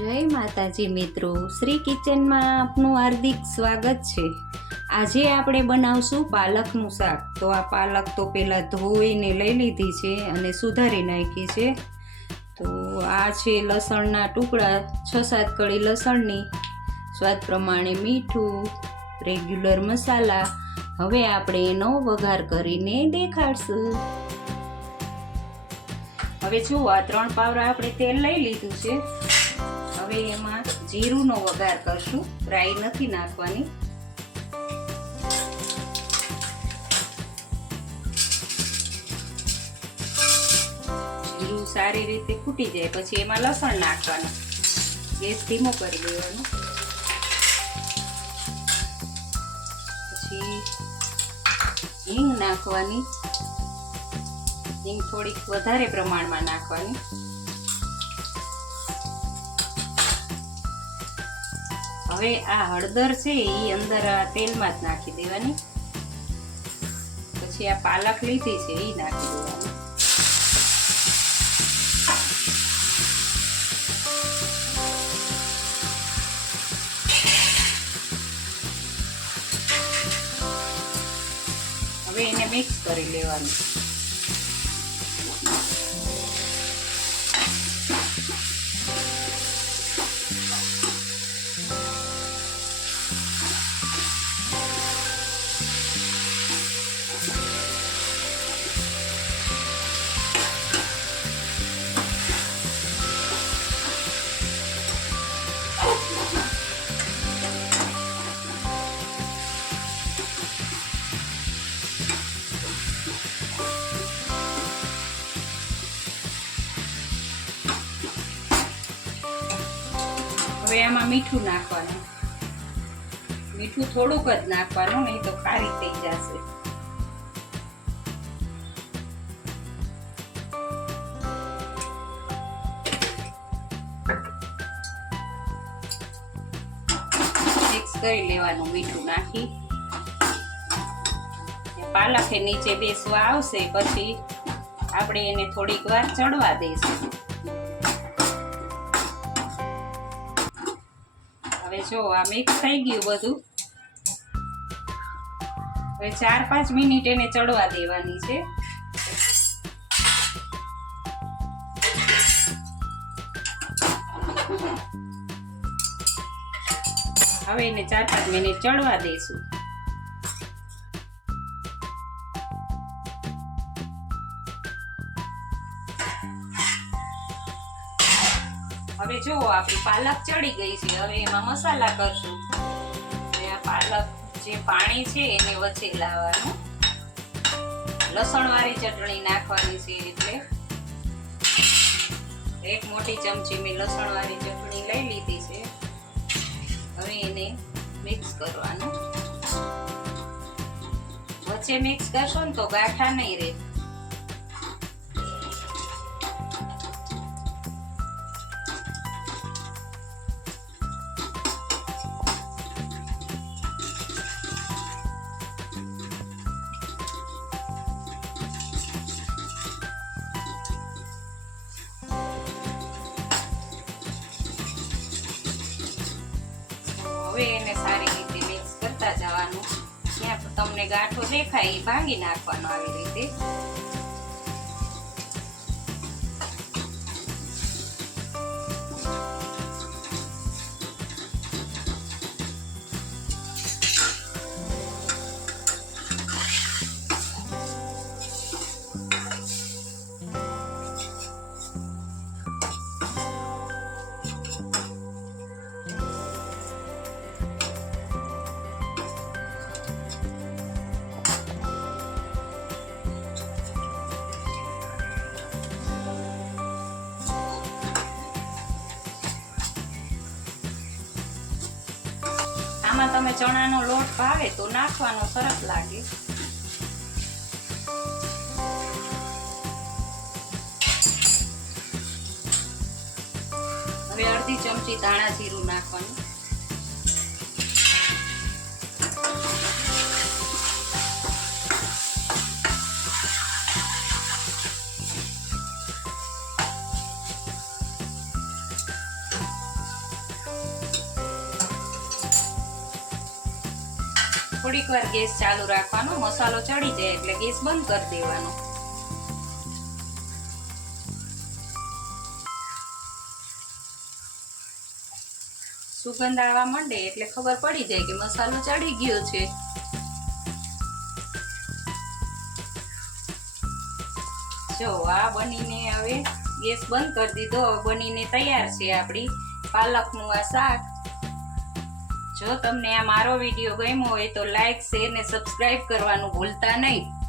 જય માતાજી મિત્રો, શ્રી કિચનમાં આપનું હાર્દિક સ્વાગત છે। આજે આપણે બનાવશું પાલકનું શાક। તો આ પાલક તો પહેલાં ધોઈને લઈ લીધી છે અને સુધારી નાખી છે। તો આ છે લસણના ટુકડા, 6-7 કળી લસણની, સ્વાદ પ્રમાણે મીઠું, રેગ્યુલર મસાલા। હવે આપણે એનો વઘાર કરીને દેખાડશું। હવે જુઓ, આ 3 પાવરા આપણે તેલ લઈ લીધું છે। હવે એમાં જીરુંનો વઘાર કરશું, રાઈ નથી નાખવાની। જીરું સારી રીતે ફૂટી જાય પછી એમાં લસણ નાખવાનું, ગેસ ધીમો કરી દેવાનો। પછી હિંગ નાખવાની, હિંગ થોડીક વધારે પ્રમાણમાં નાખવાની। હવે આ હળદર છે એ અંદર આ તેલમાં જ નાખી દેવાની। પછી આ પાલક લીધી છે એ નાખી દેવાની। હવે એને મિક્સ કરી લેવાનું। હવે આમાં મીઠું નાખવાનું, મીઠું થોડુંક જ નાખવાનું, નહીં તો ખારી થઈ જશે। મિક્સ કરી લેવાનું મીઠું નાખી। પાલક નીચે બેસવા આવશે પછી આપણે એને થોડીક વાર ચડવા દઈશું। હવે જો આ મિક્સ થઈ ગયું બધું। હવે 4-5 મિનિટ એને ચડવા દેવાની છે। હવે એને 4-5 મિનિટ ચડવા દઈશું। હવે જો આપણી પાલક ચડી ગઈ છે। હવે એમાં મસાલા કરશું। આ પાલક જે પાણી છે એને વચ્ચે લાવવાનું, લસણ વાળી ચટણી નાખવાની છે એટલે 1 મોટી ચમચી મેં લસણ વાળી ચટણી લઈ લીધી છે। હવે એને મિક્સ કરવાનું, વચ્ચે મિક્સ કરશો ને તો ગાંઠા નહીં રહે। હવે એને સારી રીતે મિક્સ કરતા જવાનું, જ્યાં તમને ગાંઠો દેખાય એ ભાંગી નાખવાનો આવી રીતે। આમાં તમે ચણાનો લોટ ભાવે તો નાખવાનો, સરસ લાગે। હવે અડધી ચમચી ધાણા જીરું નાખવાનું। થોડીક વાર ગેસ ચાલુ રાખવાનો, મસાલો ચડી જાય એટલે ગેસ બંધ કરી દેવાનો. સુગંધ આવવા માંડે એટલે ખબર પડી જાય કે મસાલો ચડી ગયો છે. જો આ બનીને હવે ગેસ બંધ કરી દીધો. હવે બનીને તૈયાર છે આપણી પાલકનું આ શાક. જો તમને આ મારો વિડીયો ગમ્યો હોય તો લાઈક, શેર ને સબસ્ક્રાઇબ કરવાનું ભૂલતા નહીં.